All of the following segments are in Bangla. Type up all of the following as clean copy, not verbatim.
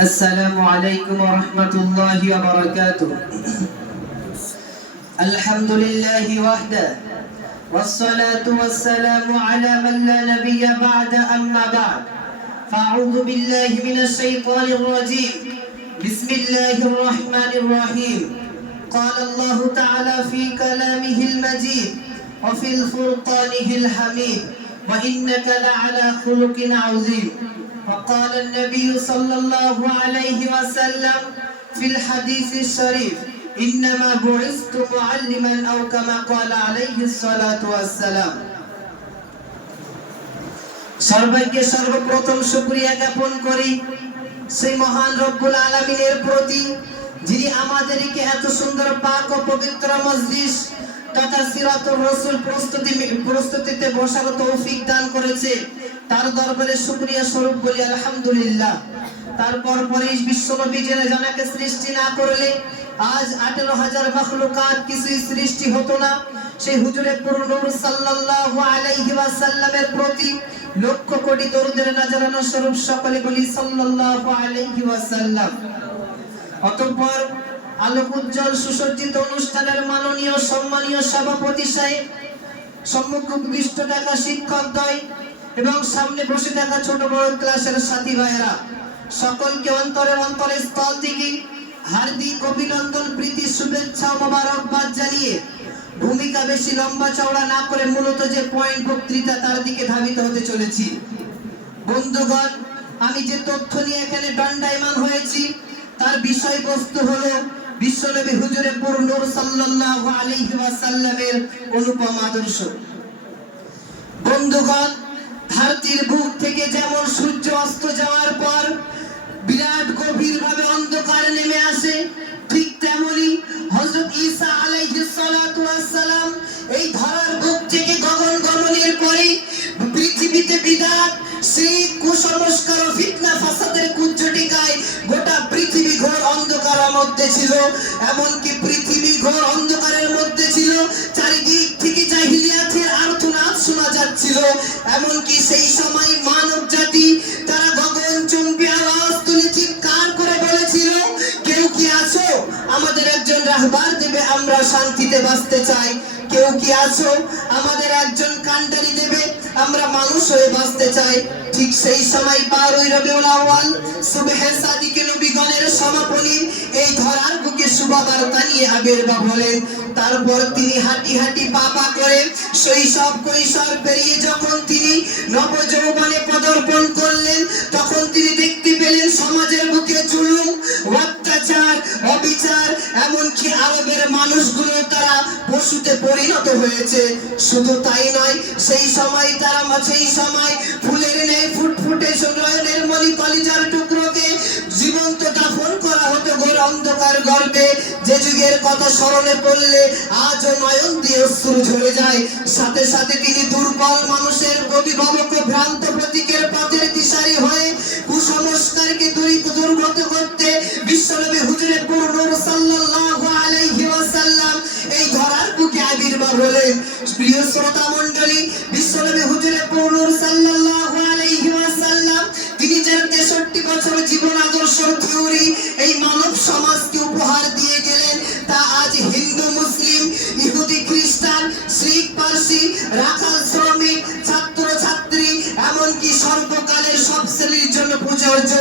السلام عليكم ورحمة الله وبركاته. الحمد لله وحده والصلاة والسلام على من لا نبي بعد أما بعد فأعوذ بالله من الشيطان الرجيم بسم الله الرحمن الرحيم قال الله تعالى في كلامه المجيد وفي الفرقانه الحميد وإنك لعلى خلق عظيم. وقال النبي صلى الله عليه وسلم في الحديث الشريف إنما بعثت معلما أو كما قال عليه الصلاة والسلام. সর্বজ্ঞ সর্বপ্রথম শুকরিয়া জ্ঞাপন করি সেই মহান রব্বুল আলামিনের প্রতি যিনি আমাদেরকে এত সুন্দর পাক ও পবিত্র মজলিস তথা সিরাতুর রাসূল প্রস্তুতিতে বসার তৌফিক দান করেছে। তার দরবারে শুকরিয়া স্বরূপ বলি আলহামদুলিল্লাহ। তারপর পরে বিশ্বনবী জানাকে সৃষ্টি না করলে আজ 18,000 মাখলুকাত কিছুই সৃষ্টি হতো না। সেই হুজুরে পুরনূর সাল্লাল্লাহু আলাইহি ওয়াসাল্লামের প্রতি লক্ষ কোটি দরুদের নজরানা স্বরূপ সকলে বলি সাল্লাল্লাহু আলাইহি ওয়াসাল্লাম। অতঃপর আলোক উজ্জ্বল সুসজ্জিত অনুষ্ঠানের মাননীয় সম্মানীয় সভাপতি সাহেব, সম্মুখে উপবিষ্ট থাকা শিক্ষকদ্বয় এবং সামনে বসে থাকা ছোট বড় ক্লাসের সাথী ভাইয়েরা, সকলকে অন্তরের স্থল থেকে হার্দিক অভিনন্দন, প্রীতি, শুভেচ্ছা ও মোবারকবাদ জানিয়ে ভূমিকা বেশি লম্বা চওড়া না করে মূলত যে পয়েন্ট বক্তৃতা তার দিকে ধাবিত হতে চলেছি। বন্ধুগণ, আমি যে তথ্য নিয়ে এখানে দণ্ডায়মান হয়েছি তার বিষয়বস্তু হলো বিশ্বনবী হুজুরে পুরনূর সাল্লাল্লাহু আলাইহি ওয়াসাল্লামের অনুপম আদর্শ। বন্ধুগণ, ধরতির বুক থেকে যেমন সূর্য অস্ত যাওয়ার পর বিরাট গভীরভাবে অন্ধকার নেমে আসে, ঠিক তেমনি হযরত ঈসা আলাইহিস সালাতু ওয়াস সালাম এই ধরার বুক থেকে গগন গমনের পরে পৃথিবীতে বিদাত সেই কুসংস্কার ও ফিতনা ফাসাদের কুজ্জটিকায় গোটা পৃথিবী ঘোর অন্ধকারের মধ্যে ছিল। এমনকি পৃথিবী ঘোর অন্ধকারের মধ্যে ছিল, চারিদিক থেকে জাহিলিয়াতের আর্তনাদ শোনা যাচ্ছিল। এমনকি সেই সময় মানব জাতি তারা গগনচুম্বী আওয়াজ তুলে চিৎকার করে বলেছিল, কেউ কি আছো আমাদের একজন রাহবার দেবে, আমরা শান্তিতে বাঁচতে চাই। কেউ কি আছো আমাদের একজন কান্ডারি দেবে, আমরা মানুষ হয়ে বাঁচতে চাই। ঠিক সেই সময় 12 রবিউল আউয়াল সুবহে সাদিকে নবীগণের সমাপনী এই ধরার বুকে শুভবার্তা নিয়ে আবির্ভাব হলেন। তারপর তিনি হাঁটি হাঁটি পা করে শৈশব কৈশোর পেরিয়ে যখন তিনি নবযৌবনে পদার্পণ করলেন, তখন তিনি দেখতে পেলেন সমাজের বুকে জুলুম, অত্যাচার, অবিচার, এমনকি আরবের মানুষগুলো তারা পশুতে পরিণত হয়েছে। শুধু তাই নয়, সেই সময় ফুলের ন্যায় ফুটফুটে নয়নের মনি কলিজার টুকরোকে জীবন্ত দাফন করা হতো ঘোর অন্ধকার গর্ভে। যে যুগের কথা স্মরণে পড়লে আজও নয়ন দিয়ে অশ্রু ঝরে যায়। সাথে সাথে তিনি দুর্বল মানুষের অভিভাবক ও ভ্রান্ত প্রতীকের পথের দিশারি হয়ে কুসংস্কারকে দুর্গত করতে বিশ্বনবী হুজুরে পুরনূর সাল্লাল্লাহু আলাইহি ওয়াসাল্লাম এই ধরার বুকে আবির্ভাব হলেন। প্রিয় শ্রোতা মণ্ডলী, বিশ্বনবী হুজুরে পুরনূর সাল্লাল্লাহু আলাইহি ওয়াসাল্লাম তিনি যে 63 বছর জীবন আদর্শ থিওরি এই মানব সমাজকে উপহার দিয়ে গেলেন, তা আজ হিন্দু, মুসলিম, ইহুদি, খ্রিস্টান, শিখ, পারসি, রাখাল, শ্রমিক, ছাত্র ছাত্রী, এমনকি সর্বকালের সব শ্রেণীর জন্য প্রযোজ্য।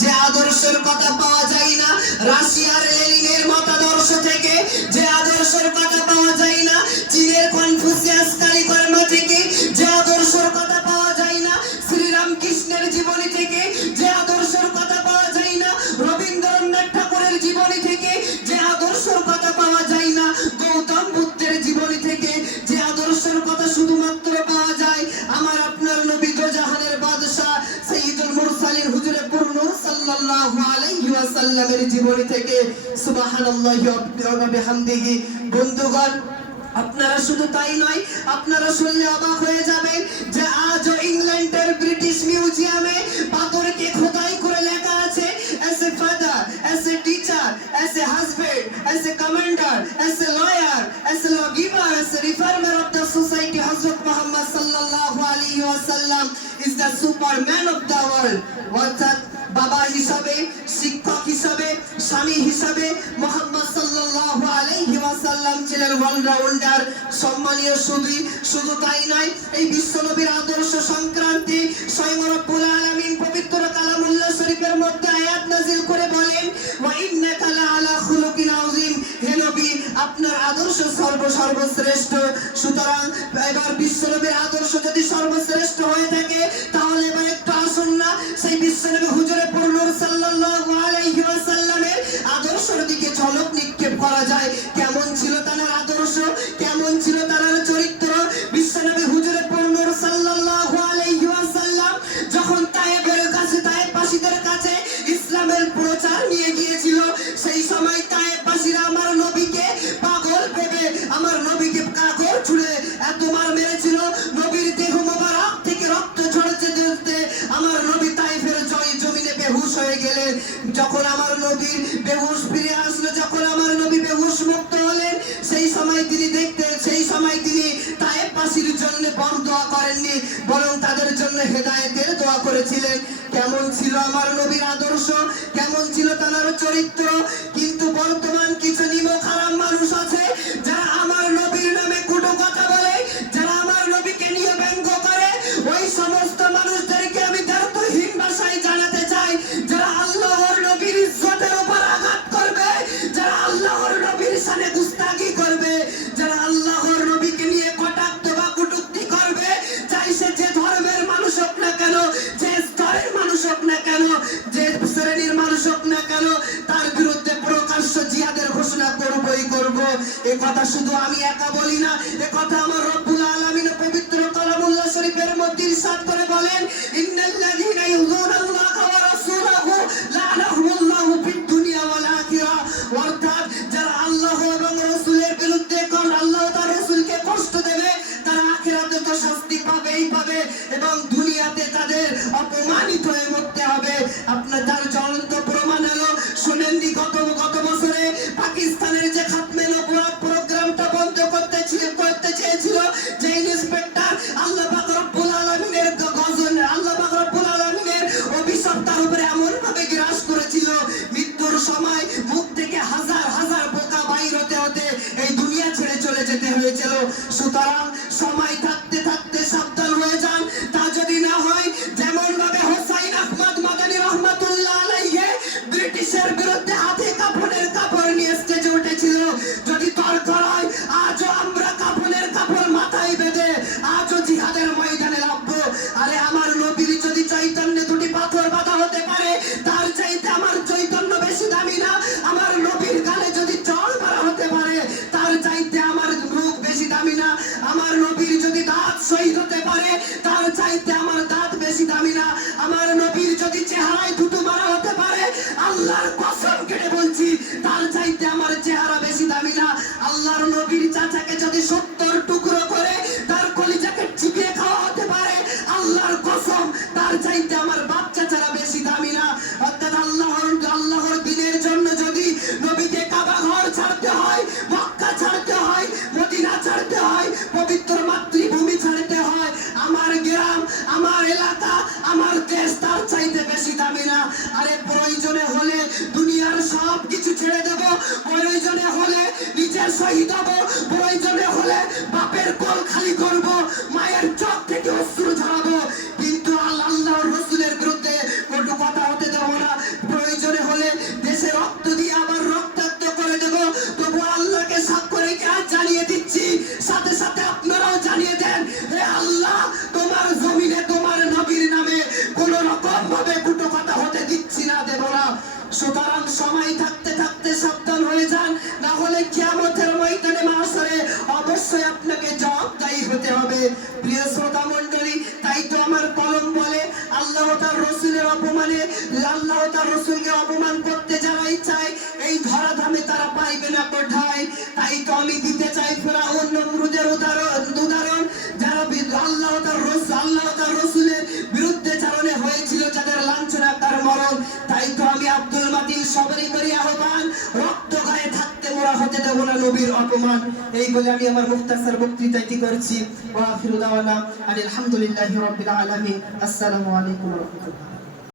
যে আদর্শের কথা পাওয়া যায় না রাশিয়ার লেনিনের মতাদর্শ থেকে, যে আদর্শের কথা পাওয়া যায় না চীনের কনফুসিয়াস কারিকর্ম থেকে, যে আদর্শের কথা পাওয়া যায় না শ্রীরামকৃষ্ণের জীবনী থেকে, যে আদর্শের কথা পাওয়া যায় না রবীন্দ্রনাথ ঠাকুরের জীবনী থেকে, যে আদর্শের কথা পাওয়া যায় না গৌতম বুদ্ধের জীবনী থেকে, যে আদর্শের কথা শুধুমাত্র পাওয়া যায় আমার আপনার নবী দো জাহানের বাদশা সাইয়্যিদুল মুরসালিন হুজুরে পুরনূর সাল্লাল্লাহু আলাইহি ওয়াসাল্লামের জীবনী থেকে। সুবহানাল্লাহি ওয়া বিহামদিহি। বন্ধুগণ, আপনারা শুধু তাই নয়, আপনারা শুনলে অবাক হয়ে যাবেন যে আজও ইংল্যান্ডের ব্রিটিশ মিউজিয়ামে পাথরকে খোদাই করে লেখা আছে as a father, as a teacher, as a husband, as a commander, as a lawyer, as a lawgiver, as a reformer of the society, Hazrat Muhammad sallallahu alaihi wasallam is the superman of the world. অর্থাৎ বাবা হিসাবে, শিক্ষক হিসাবে, স্বামী হিসাবে মুহাম্মদ সাল্লাল্লাহু আলাইহি ওয়াসাল্লাম ছিলেন অলরাউন্ডার। সম্মানীয় শুধু তাই নয়, এই বিশ্বনবীর আদর্শ সংক্রান্তি স্বয়ং রব্বুল আলামিন পবিত্র কালামুল্লাহ শরীফের মধ্যে আয়াত নাযিল করে বলেন, ওয়া ইন্নাকা লাআলা খুলুকিন আযীম, হে নবী আপনার আদর্শ সর্বশ্রেষ্ঠ। সুতরাং এবার বিশ্বনবীর আদর্শ যদি সর্বশ্রেষ্ঠ হয়ে থাকে, তাহলে এবার একটু আসুন না সেই বিশ্বনবী হুজুরে পুরনূর সাল্লাল্লাহু আলাইহি ওয়াসাল্লামের আদর্শের দিকে ঝলক নিক্ষেপ করা যায়। কেমন ছিল তার আদর্শ, কেমন ছিল তার চরিত্র। বিশ্বনবী হুজুরে পুরনূর সাল্লাল্লাহু আলাইহি ওয়াসাল্লাম যখন তায়েফের কাছে, তায়েফবাসীদের কাছে ইসলামের প্রচার নিয়ে গিয়েছিল, সেই সময় তায়েফবাসীরা আমার নবীকে পাগল ভেবে আমার নবীকে কাগজ ছুঁড়ে এত মার মেরেছিল, নবীর দেহ মোবারক থেকে রক্ত ঝরতে ঝরতে আমার নবী তায়েফের জমিনে বেহুশ হয়ে গেলেন। যখন আমার নবীর বেহুশ ফিরে আসলো, যখন আমার নবী বেহুশ মুক্ত হলেন, সেই সময় তিনি তায়েফবাসীর জন্য বরদোয়া করেননি, বরং তাদের জন্য হেদায়েতের দোয়া করেছিলেন। কেমন ছিল আমার নবীর আদর্শ, কেমন ছিল তার চরিত্র। কিন্তু বর্তমান কিছু নিমক হারাম মানুষ আছে যারা আমার নবীর নামে কটু কথা বলে, যারা আমার নবীকে নিয়ে ব্যঙ্গ করে। ওই সমস্ত মানুষদেরকে আমি দ্ব্যর্থহীন ভাষায় জানাতে চাই, যারা আল্লাহর নবীর ইজ্জতের উপর আঘাত করবে, যারা আল্লাহর নবীর শানে গুস্তাখি করবে, যারা আল্লাহর নবীকে নিয়ে কটাক্ষ বা কটূক্তি করবে, চাই সে যে ধর্মের মানুষ হোক না কেন, যে স্তরের মানুষ হোক না কেন, যে শ্রেণীর মানুষ হোক না কেন, তার বিরুদ্ধে প্রকাশ্য জিহাদের ঘোষণা করবই করব। এ কথা শুধু আমি একা বলি না, এ কথা আমার রব্বুল আলামিন পবিত্র কালামুল্লাহ শরীফের মধ্যে ইরশাদ করে বলেন, ইন্নাল্লাযীনা ইউযুনাল্লাহা ওয়া রাসূলাহু লা'নাহুমুল্লাহু ফিদ দুনিয়া ওয়াল আখিরাহ। অর্থাৎ যারা আল্লাহ এবং রাসূলের বিরুদ্ধে আল্লাহ তার রাসূলকে কষ্ট দেবে, তারা আখিরাতে তো শাস্তি পাবেই পাবে এবং দুনিয়াতে তাদের অপমানিত হয়ে মরতে হবে। আপনার তার জ্বলন্ত প্রমাণ হলো, শুনেননি গত বছরে পাকিস্তানের যে খাতমে নবুওয়াত প্রোগ্রামটা বন্ধ করতে চেয়েছিল, যে ইন্সপেক্টর আল্লাহ পাক রব্বুল আলামিনের গজব, আল্লাহ পাক রব্বুল আলামিনের অভিশাপ তার উপরে এমন ভাবে গ্রাস করেছিল, মৃত্যুর সময় মুখ থেকে হাজার হাজার বোকা বাইর হতে এই দুনিয়া ছেড়ে চলে যেতে হয়েছিল। সুতরাং সময় থাকতে থাকতে সাবধান হয়ে যান। তা যদি না হয়, যেমন ভাবে হোসাইন আহমদ মাদানী রহমাতুল্লাহ আলাইহি ব্রিটিশের বিরুদ্ধে হাতে কাফনের কাপড় নিয়ে স্টেজে উঠেছিল, যদি দরকার হয় আজও আমরা কাফনের কাপড় মাথায় বেঁধে আজও জিহাদের ময়দানে নামবো। আরে আমার নবীর যদি চৈতন্যে দুটি পাথর বাঁধা হতে পারে, তার চাইতে আমার চৈতন্য বেশি দামি না? আমার নবীর গালে যদি জল মারা হতে পারে, তার চাইতে আমার মুখ বেশি দামি না? আমার নবীর যদি দাঁত শহীদ হতে পারে, তার চাইতে আমার দাঁত বেশি দামি না? আমার নবীর যদি চেহারায় থুতু মারা হতে পারে, আল্লাহর কসম কেটে বলছি, তার চাইতে আমার চেহারা বেশি দামি না? আল্লাহর নবীর চাচাকে যদি 70 টুকরো করে তার কলিজাকে চিবিয়ে খাওয়া হতে পারে, আল্লাহর কসম তার চাইতে আমার বাচ্চা ছাড়া বেশি দামি না? অর্থাৎ আল্লাহর দিনের জন্য যদি নবীকে কাবা ঘর ছাড়তে হয়, মক্কা ছাড়তে হয়, মদিনা ছাড়তে হয়, পবিত্র মাতৃভূমি ছাড়তে হয়, আমার গ্রাম, আমার এলাকা, আমার দেশ তার চাইতে বেশি দামি না? আরে প্রয়োজনে হলে দুনিয়ার সব কিছু ছেড়ে দেব, প্রয়োজনে হলে নিজের শহীদ হব, প্রয়োজনে হলে বাপের কোল খালি করব, মায়ের চোখ থেকে অশ্রু ঝরাবো, কিন্তু আল্লাহর রাসূলের বিরুদ্ধে কোনো কথা হতে দেব না। প্রয়োজনে হলে দেশে রক্ত দিয়ে আবার রক্তাক্ত করে দেব, তবু আল্লাহকে সাক্ষ্য রেখে আজ জানিয়ে দিচ্ছি, সাথে সাথে আপনারাও জানিয়ে দেন, হে আল্লাহ, তোমার জমিনে তোমার নবীর নামে কোন রকম ভাবে কুটো কথা হতে দিচ্ছি না, দেব না। সুতরাং সময় থাকতে থাকতে সাবধান হয়ে যান, না হলে কিয়ামতের ময়দানে মাহশরে অবশ্যই আপনাকে জবাবদাহি হতে হবে। প্রিয় শ্রোতা মণ্ডলী, তাই তো আমার কলম বলে, আল্লাহ তার রাসূলের অপমানে, আল্লাহ তার রাসূলকে অপমান করতে যারাই চায়, এই ধরাধামে তারা পাইবে না কোথায়। তাই তো আমি দিতে চাই ফেরাউন নমরুদের উদাহরণ, যারা আল্লাহ তার রাসূলের বিরুদ্ধে চারণে হয়েছিল, যাদের লাঞ্ছনা তার মরণ। তাই তো আমি আব্দুল মাতিন সবরি করি আহ্বান, রক্ত গায়ে থাকতে মোরা হতে দেব না নবীর অপমান। এই বলে আমি আমার মুখতাসার বক্তৃতাটি করছি। ওয়া আখিরু দাওয়ানা আলহামদুলিল্লাহি রাব্বিল আলামিন। আসসালামু আলাইকুম ওয়া রাহমাতুল্লাহ।